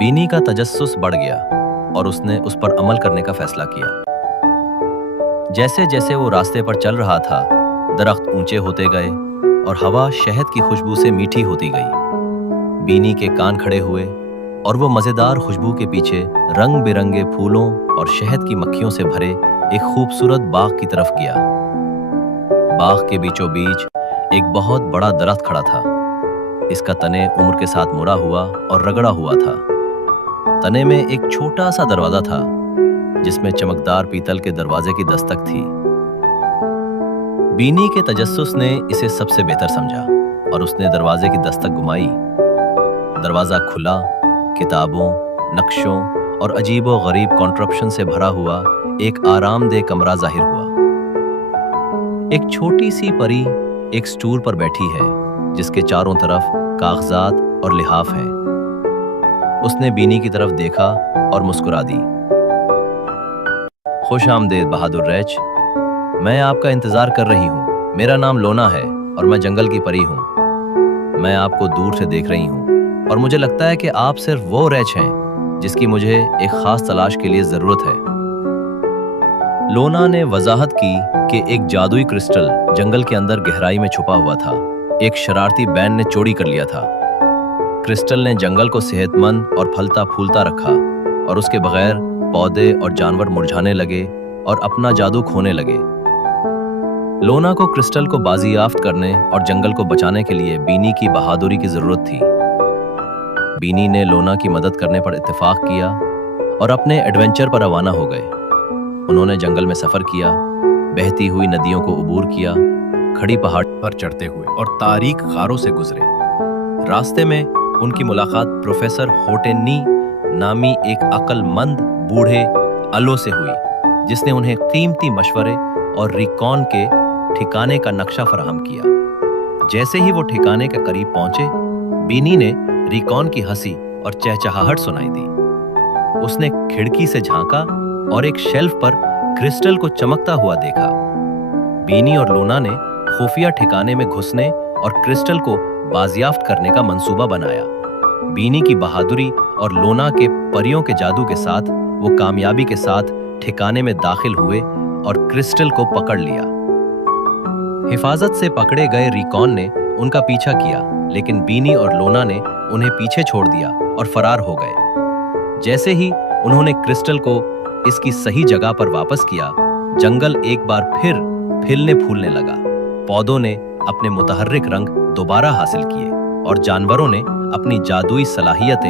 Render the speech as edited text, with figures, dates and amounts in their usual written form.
बीनी का तजस्सुस बढ़ गया और उसने उस पर अमल करने का फैसला किया। जैसे जैसे वो रास्ते पर चल रहा था, दरख्त ऊंचे होते गए और हवा शहद की खुशबू से मीठी होती गई। बीनी के कान खड़े हुए और वो मज़ेदार खुशबू के पीछे रंग बिरंगे फूलों और शहद की मक्खियों से भरे एक खूबसूरत बाग की तरफ गया। बाग के बीचों बीच एक बहुत बड़ा दरख्त खड़ा था। इसका तने उम्र के साथ मुड़ा हुआ और रगड़ा हुआ था। तने में एक छोटा सा दरवाजा था जिसमें चमकदार पीतल के दरवाजे की दस्तक थी। बीनी के तजस्सुस ने इसे सबसे बेहतर समझा और उसने दरवाजे की दस्तक घुमाई। दरवाजा खुला, किताबों, नक्शों और अजीबो गरीब कॉन्ट्रप्शन से भरा हुआ एक आरामदेह कमरा जाहिर हुआ। एक छोटी सी परी एक स्टूल पर बैठी है जिसके चारों तरफ कागजात और लिहाफ हैं। उसने बीनी की तरफ देखा और मुस्कुरा दी। खुश आमदेद बहादुर रैच, मैं आपका इंतजार कर रही हूँ। मेरा नाम लोना है और मैं जंगल की परी हूँ। मैं आपको दूर से देख रही हूँ और मुझे लगता है कि आप सिर्फ वो रैच हैं जिसकी मुझे एक खास तलाश के लिए जरूरत है। लोना ने वजाहत की कि एक जादुई क्रिस्टल जंगल के अंदर गहराई में छुपा हुआ था। एक शरारती बैंड ने चोरी कर लिया था। क्रिस्टल ने जंगल को सेहतमंद और फलता फूलता रखा और उसके बगैर पौधे और जानवर मुरझाने लगे और अपना जादू खोने लगे। लोना को क्रिस्टल को बाजियाफ्त करने और जंगल को बचाने के लिए बीनी की बहादुरी की जरूरत थी। बीनी ने लोना की मदद करने पर इत्तेफाक किया और अपने एडवेंचर पर रवाना हो गए। उन्होंने जंगल में सफर किया, बहती हुई नदियों को उबूर किया, खड़ी पहाड़ पर चढ़ते हुए और तारीक गारों से गुजरे। रास्ते में उनकी मुलाकात प्रोफेसर होटेन्नी नामी एक अक्लमंद बूढ़े अलो से हुई, जिसने उन्हें कीमती मशवरे और रिकॉन के ठिकाने का नक्शा फराहम किया। जैसे ही वो ठिकाने के करीब पहुंचे, बीनी ने रिकॉन की हंसी और चहचहाहट सुनाई दी। उसने खिड़की से झांका और एक शेल्फ पर क्रिस्टल को चमकता हुआ देखा। बीनी और लोना ने खुफिया ठिकाने में घुसने और क्रिस्टल को बाजियाफ्त करने का मंसूबा बनाया। बीनी की बहादुरी और लोना के परियों के जादू के साथ वो कामयाबी के साथ ठिकाने में दाखिल हुए और क्रिस्टल को पकड़ लिया। हिफाजत से पकड़े गए रिकॉन ने उनका पीछा किया, लेकिन बीनी और लोना ने उन्हें पीछे छोड़ दिया और फरार हो गए। जैसे ही उन्होंने क्रिस्टल को इसकी सही जगह पर वापस किया, जंगल एक बार फिर खिलने फूलने लगा। पौधों ने अपने मुतहर्रिक रंग दोबारा हासिल किए और जानवरों ने अपनी जादुई सलाहियतें